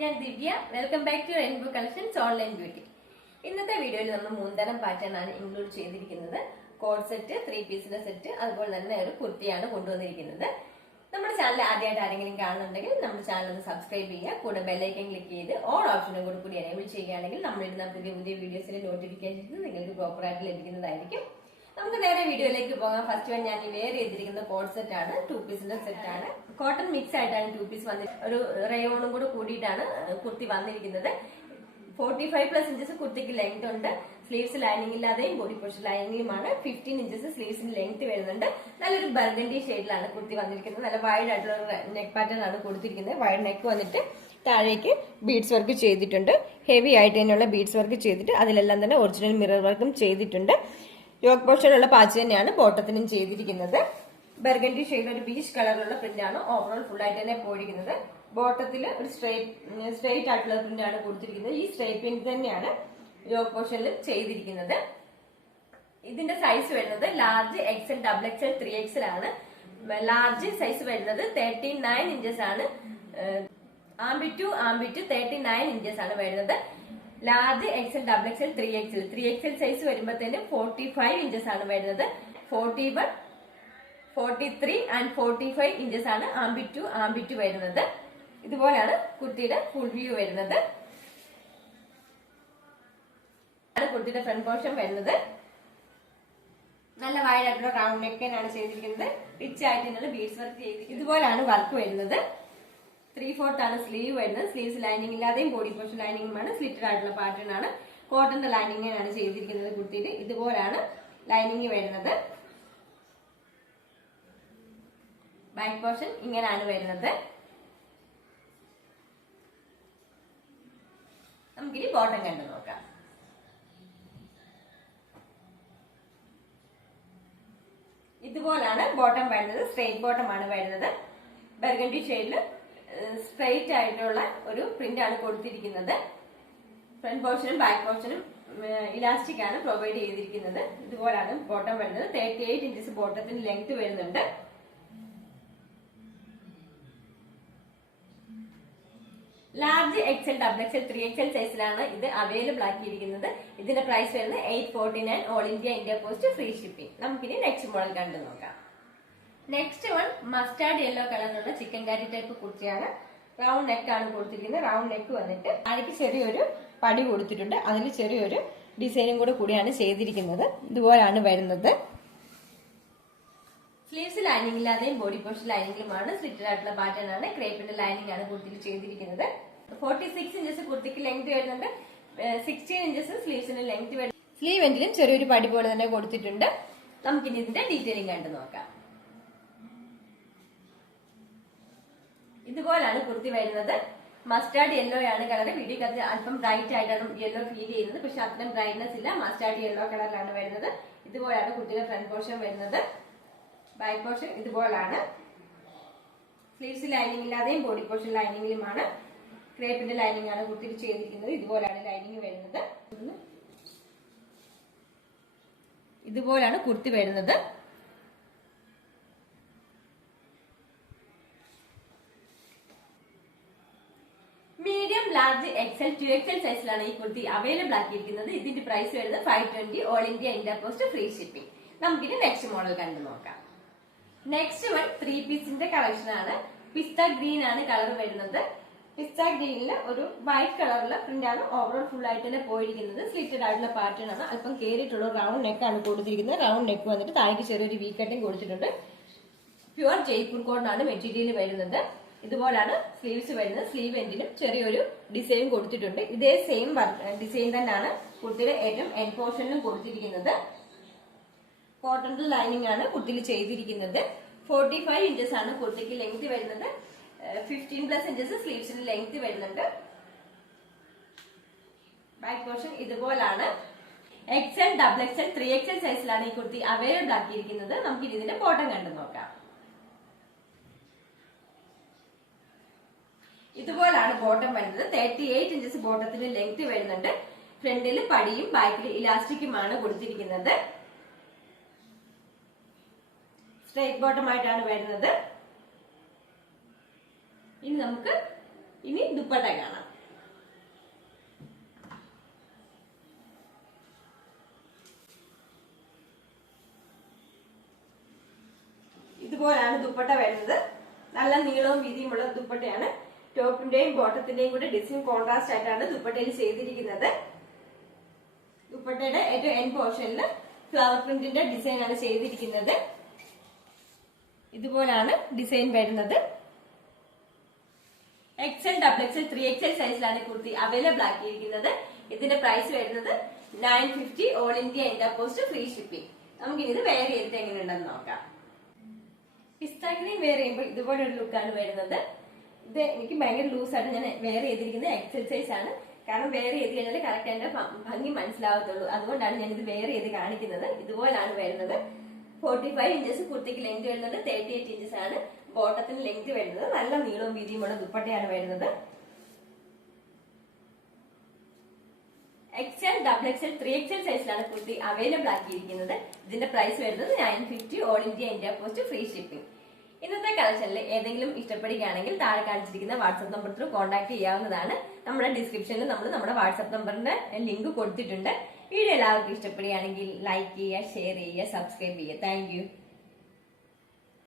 ഞാൻ Divya. Welcome back to rainbow collections online beauty. ഇന്നത്തെ വീഡിയോയിൽ നമ്മൾ മൂന്നരം പാറ്റേൺ ആണ് ഇൻക്ലൂഡ് ചെയ്തിരിക്കുന്നത്. കോഡ് സെറ്റ്, 3 പീസിന്റെ സെറ്റ്, അതുപോലെ തന്നെ ഒരു കുർത്തിയാണ് കൊണ്ടുവന്നിരിക്കുന്നത്. നമ്മുടെ ചാനൽ ആദ്യമായിട്ട് ആരെങ്കിലും കാണുന്നുണ്ടെങ്കിൽ നമ്മുടെ ചാനൽ ഒന്ന് സബ്സ്ക്രൈബ് ചെയ്യുക. കൂടെ ബെല്ലൈക്കൻ ക്ലിക്ക് ചെയ്ത് ഓൾ ഓപ്ഷനും കൂടി എനേബിൾ ചെയ്യുകയാണെങ്കിൽ നമ്മളിടുന്ന പുതിയ വീഡിയോസിന്റെ നോട്ടിഫിക്കേഷൻസ് നിങ്ങൾക്ക് പ്രോപ്പർ ആയിട്ട് ലഭിക്കുന്നതായിരിക്കും. നമുക്ക് നേരെ വീഡിയോയിലേക്ക് പോകാം. ഫസ്റ്റ് വൺ ഞാൻ വെയർ ചെയ്തിരിക്കുന്ന കോഡ് സെറ്റ് ആണ്. 2 പീസിന്റെ സെറ്റ് ആണ്. കോട്ടൺ മിക്സ് ആയിട്ടാണ് 2 പീസ് വന്നിരിക്കുന്നത്. ഒരു റയോണും കൂടെ കൂടിയിട്ടാണ് കുർത്തി വന്നിരിക്കുന്നത്. 45+ ഇഞ്ചസ് കുർത്തിക്ക് ലെങ്ത് ഉണ്ട്. സ്ലീവ്സ് ലൈനിങ് ഇല്ലാതെയും ബോഡി പോർഷൻ ലൈനിങ്ങുമാണ്. 15 ഇഞ്ചസ് സ്ലീവ്സിന് ലെങ്ത് വരുന്നുണ്ട്. നല്ലൊരു ബർഗണ്ടി ഷെയ്ഡിലാണ് കുർത്തി വന്നിരിക്കുന്നത്. നല്ല വൈഡ് ആയിട്ടുള്ള നെക്ക് പാറ്റേൺ ആണ് കൊടുത്തിരിക്കുന്നത്. വൈഡ് നെക്ക് വന്നിട്ട് താഴേക്ക് ബീഡ്സ് വർക്ക് ചെയ്തിട്ടുണ്ട്. ഹെവി ആയിട്ട് തന്നെയുള്ള ബീഡ്സ് വർക്ക് ചെയ്തിട്ട് അതിലെല്ലാം തന്നെ ഒറിജിനൽ മിറർ വർക്കും ചെയ്തിട്ടുണ്ട്. യോക്ക് പോർഷനുള്ള പാച്ച് തന്നെയാണ് ബോട്ടത്തിനും ചെയ്തിരിക്കുന്നത്. ബർഗണ്ടി ഷെയ്ഡ് ഒരു ബീച്ച് കളറിലുള്ള പ്രിന്റ് ആണ് ഓവറോൾ ഫുൾ ആയിട്ട് തന്നെ പോയിരിക്കുന്നത്. ബോട്ടത്തിൽ ഒരു സ്ട്രെയിറ്റ് ആയിട്ടുള്ള പ്രിന്റ് ആണ് കൊടുത്തിരിക്കുന്നത്. ഈ സ്ട്രെയിറ്റ് പ്രിന്റ് തന്നെയാണ് യോക്ക് പോർഷനിൽ ചെയ്തിരിക്കുന്നത്. ഇതിന്റെ സൈസ് വരുന്നത് ലാർജ്, XL, XXL, 3XL ആണ്. ലാർജ് സൈസ് വരുന്നത് 39 ഇഞ്ചസ് ആണ്. ആംബിറ്റ് 39 ഇഞ്ചസ് ആണ് വരുന്നത്. Large, XL, XXL, 3XL. 3XL size വരുമ്പോഴത്തേനും 45 ഇഞ്ചസ് ആണ് വരുന്നത്. 41, 43 ആൻഡ് 45 ഇഞ്ചസ് ആണ് ആംബിറ്റ് വരുന്നത്. ഇതുപോലെയാണ് കുർത്തിയുടെ ഫുൾ വ്യൂ വരുന്നത്. കുർത്തിയുടെ ഫ്രണ്ട് പോർഷൻ വരുന്നത് നല്ല വൈഡ് ആയിട്ടുള്ള റൗണ്ട് നെക്കാണ് ചെയ്തിരിക്കുന്നത്. റിച്ച് ആയിട്ട് ബീഡ്സ് വർക്ക് ചെയ്തിരിക്കുന്നത്. ഇതുപോലെയാണ് വർക്ക് വരുന്നത്. 3/4 ആണ് സ്ലീവ് വരുന്നത്. സ്ലീവ്സ് ലൈനിങ് ഇല്ലാതെയും ബോഡി പോർഷൻ ലൈനിങ്ങുമാണ്. സ്ലിറ്റഡ് ആയിട്ടുള്ള പാറ്റേൺ ആണ്. കോട്ടന്റെ ലൈനിങ്ങാണ് ചെയ്തിരിക്കുന്നത്. കുർത്തിയിൽ ഇതുപോലാണ് ലൈനിങ് വരുന്നത്. ബാക്ക് പോർഷൻ ഇങ്ങനെയാണ് വരുന്നത്. നമുക്കിനി ബോട്ടം കണ്ടു നോക്കാം. ഇതുപോലാണ് ബോട്ടം വരുന്നത്. സ്ട്രെയിറ്റ് ബോട്ടം ആണ് വരുന്നത്. ബർഗണ്ടി ഷെയ്ഡിൽ സ്ട്രെയിറ്റ് ആയിട്ടുള്ള ഒരു പ്രിന്റ് ആണ് കൊടുത്തിരിക്കുന്നത്. ഫ്രണ്ട് പോർഷനും ബാക്ക് പോർഷനും ഇലാസ്റ്റിക് ആണ് പ്രൊവൈഡ് ചെയ്തിരിക്കുന്നത്. ഇതുപോലാണ് ബോട്ടം വരുന്നത്. 38 ഇഞ്ചസ് ബോട്ടത്തിന് ലെങ്ത് വരുന്നുണ്ട്. ലാർജ്, XL, XXL, 3XL സൈസിലാണ് ഇത് അവൈലബിൾ ആക്കിയിരിക്കുന്നത്. ഇതിന്റെ പ്രൈസ് വരുന്നത് 849 all India post free shipping. നമുക്കിനി നെക്സ്റ്റ് മോഡൽ കണ്ടു നോക്കാം. നെക്സ്റ്റ് വൺ മസ്റ്റാർഡ് യെല്ലോ കളറിലുള്ള ചിക്കൻ കാരി ടൈപ്പ് കുർത്തിയാണ്. റൗണ്ട് നെക്ക് ആണ് കൊടുത്തിരിക്കുന്നത്. റൗണ്ട് നെക്ക് വന്നിട്ട് അതിലേക്ക് ചെറിയൊരു പടി കൊടുത്തിട്ടുണ്ട്. അതിൽ ചെറിയൊരു ഡിസൈനും കൂടിയാണ് ചെയ്തിരിക്കുന്നത്. ഇതുപോലാണ് വരുന്നത്. സ്ലീവ്സ് ലൈനിങ് ഇല്ലാതെയും ബോഡി പോർഷൻ ലൈനിങ്ങുമാണ്. സ്ലിറ്റഡ് ആയിട്ടുള്ള പാറ്റേൺ ആണ്. ക്രേപ്പിന്റെ ലൈനിങ് ആണ് കുർത്തിയിൽ ചെയ്തിരിക്കുന്നത്. 46 ഇഞ്ചസ് കുർത്തിക്ക് ലെങ്ത് വരുന്നുണ്ട്. 16 ഇഞ്ചസ് സ്ലീവ്സിന് ലെങ്ത് വരുന്നുണ്ട്. സ്ലീവ് എൻഡിലും ചെറിയൊരു പടി പോലെ തന്നെ കൊടുത്തിട്ടുണ്ട്. നമുക്കിനി ഇതിന്റെ ഡീറ്റെയിലിംഗ് കണ്ടു നോക്കാം. ഇതുപോലാണ് കുർത്തി വരുന്നത്. മസ്റ്റാർഡ് യെല്ലോ ആണ് കളർ. വീഡിയോക്കകത്ത് അല്പം ബ്രൈറ്റ് ആയിട്ടാണ് യെല്ലോ ഫീൽ ചെയ്യുന്നത്. പക്ഷെ അത്രയും ബ്രൈറ്റ്നെസ് ഇല്ല. മസ്റ്റാർഡ് യെല്ലോ കളറിലാണ് വരുന്നത്. ഇതുപോലാണ് കുർത്തിയുടെ ഫ്രണ്ട് പോർഷൻ വരുന്നത്. ബാക്ക് പോർഷൻ ഇതുപോലാണ്. സ്ലീവ്സ് ലൈനിങ് ഇല്ലാതെയും ബോഡി പോർഷൻ ലൈനിങ്ങിലുമാണ്. ക്രേപ്പിന്റെ ലൈനിങ് ആണ് കുർത്തിയിൽ ചെയ്തിരിക്കുന്നത്. ഇതുപോലാണ് ലൈനിങ് വരുന്നത്. ഇതുപോലാണ് കുർത്തി വരുന്നത്. മീഡിയം, ലാർജ്, XL, 2XL സൈസിലാണ് ഈ കുർത്തി അവൈലബിൾ ആക്കിയിരിക്കുന്നത്. ഇതിന്റെ പ്രൈസ് വരുന്നത് 520 all India post free shipping. നമുക്കിനി നെക്സ്റ്റ് മോഡൽ കണ്ടു നോക്കാം. നെക്സ്റ്റ് വൺ 3 പീസിന്റെ കളക്ഷൻ ആണ്. പിസ്ത ഗ്രീൻ ആണ് കളർ വരുന്നത്. പിസ്ത ഗ്രീനിൽ ഒരു വൈറ്റ് കളറിലെ പ്രിന്റ് ആണ് ഓവറോൾ ഫുൾ ആയിട്ട് തന്നെ പോയിരിക്കുന്നത്. സ്ലിറ്റഡ് ആയിട്ടുള്ള പാറ്റേൺ ആണ്. അല്പം കേറിയിട്ടുള്ള റൗണ്ട് നെക്ക് ആണ് കൊടുത്തിരിക്കുന്നത്. റൗണ്ട് നെക്ക് വന്നിട്ട് താഴേക്ക് ചെറിയൊരു വി കട്ടിങ് കൊടുത്തിട്ടുണ്ട്. പ്യുവർ ജയ്പൂർ കോട്ടൺ ആണ് മെറ്റീരിയൽ വരുന്നത്. ഇതുപോലാണ് സ്ലീവ്സ് വരുന്നത്. സ്ലീവ് എൻഡിലും ചെറിയൊരു ഡിസൈൻ കൊടുത്തിട്ടുണ്ട്. ഇതേ സെയിം ഡിസൈൻ തന്നെയാണ് കുർത്തിയുടെ ഏറ്റവും എൻഡ് പോർഷനിലും കൊടുത്തിരിക്കുന്നത്. കോട്ടന്റെ ലൈനിങ് ആണ് കുർത്തിയിൽ ചെയ്തിരിക്കുന്നത്. 45 ഇഞ്ചസ് ആണ് കുർത്തിക്ക് ലെങ്ത് വരുന്നത്. 15+ ഇഞ്ചസ് സ്ലീവ്സിന് ലെങ്ത് വരുന്നുണ്ട്. ബാക്ക് പോർഷൻ ഇതുപോലാണ്. XL, XXL, 3XL സൈസിലാണ് ഈ കുർത്തി അവൈലബിൾ ആക്കിയിരിക്കുന്നത്. നമുക്ക് ഇതിന്റെ ബോട്ടം കണ്ടു നോക്കാം. ഇതുപോലാണ് ബോട്ടം വരുന്നത്. 38 ഇഞ്ചസ് ബോട്ടത്തിന് ലെങ്ത് വരുന്നുണ്ട്. ഫ്രണ്ടിൽ പടിയും ബാക്കിൽ ഇലാസ്റ്റിക്കുമാണ് കൊടുത്തിരിക്കുന്നത്. സ്ട്രൈറ്റ് ബോട്ടം ആയിട്ടാണ് വരുന്നത്. ഇനി നമുക്ക് ദുപ്പട്ട കാണാം. ദുപ്പട്ട വരുന്നത്. നല്ല നീളവും വീതിയുമുള്ള ദുപ്പട്ടയാണ്. ടോപ്പിന്റെയും ബോട്ടത്തിന്റെയും കൂടെ ഡിസൈൻ കോൺട്രാസ്റ്റ് ആയിട്ടാണ് ദുപ്പട്ടയിൽ ചെയ്തിരിക്കുന്നത്. ദുപ്പട്ടയുടെ ഏറ്റവും എൻഡ് പോർഷനിൽ ഫ്ലവർ പ്രിന്റിന്റെ ഡിസൈൻ ആണ് ചെയ്തിരിക്കുന്നത്. ഇതുപോലാണ് ഡിസൈൻ വരുന്നത്. XL, XXL, 3XL സൈസിലാണ് കുർത്തി അവൈലബിൾ ആക്കിയിരിക്കുന്നത്. ഇതിന്റെ പ്രൈസ് വരുന്നത് 950 all India India post free shipping. നമുക്കിനി ഇത് വെയർ ചെയ്തിട്ട് എങ്ങനെയുണ്ടെന്ന് നോക്കാം. പിസ്ത ഗ്രീൻ വെയർ ചെയ്യുമ്പോൾ ഇതുപോലെ ഒരു ലുക്കാണ് വരുന്നത്. ഇത് എനിക്ക് ഭയങ്കര ലൂസായിട്ട് ഞാൻ വെയർ ചെയ്തിരിക്കുന്നത് XL സൈസ് ആണ്. കാരണം വെയർ ചെയ്ത് കഴിഞ്ഞാൽ കറക്റ്റ് അതിന്റെ ഭംഗി മനസ്സിലാവത്തുള്ളൂ. അതുകൊണ്ടാണ് ഞാൻ ഇത് വെയർ ചെയ്ത് കാണിക്കുന്നത്. ഇതുപോലാണ് വരുന്നത്. 45 ഇഞ്ചസ് കുർത്തിക്ക് ലെങ്ത് വരുന്നത്. 38 ഇഞ്ചസ് ആണ് ബോട്ടത്തിന് ലെങ്ത് വരുന്നത്. നല്ല നീളവും വീതിയുമുള്ള ദുപ്പട്ടയാണ് വരുന്നത്. XL, XXL, 3XL സൈസിലാണ് കുർത്തി അവൈലബിൾ ആക്കിയിരിക്കുന്നത്. ഇതിന്റെ പ്രൈസ് വരുന്നത് 950 all India India post free shipping. ഇന്നത്തെ കളക്ഷനിൽ ഏതെങ്കിലും ഇഷ്ടപ്പെടുകയാണെങ്കിൽ താഴെ കാണിച്ചിരിക്കുന്ന വാട്സ്ആപ്പ് നമ്പർ ത്രൂ കോൺടാക്ട് ചെയ്യാവുന്നതാണ്. നമ്മുടെ ഡിസ്ക്രിപ്ഷനിൽ നമ്മൾ നമ്മുടെ വാട്സ്ആപ്പ് നമ്പറിന്റെ ലിങ്ക് കൊടുത്തിട്ടുണ്ട്. വീഡിയോ എല്ലാവർക്കും ഇഷ്ടപ്പെടുകയാണെങ്കിൽ ലൈക്ക് ചെയ്യുക, ഷെയർ ചെയ്യുക, സബ്സ്ക്രൈബ് ചെയ്യുക. താങ്ക്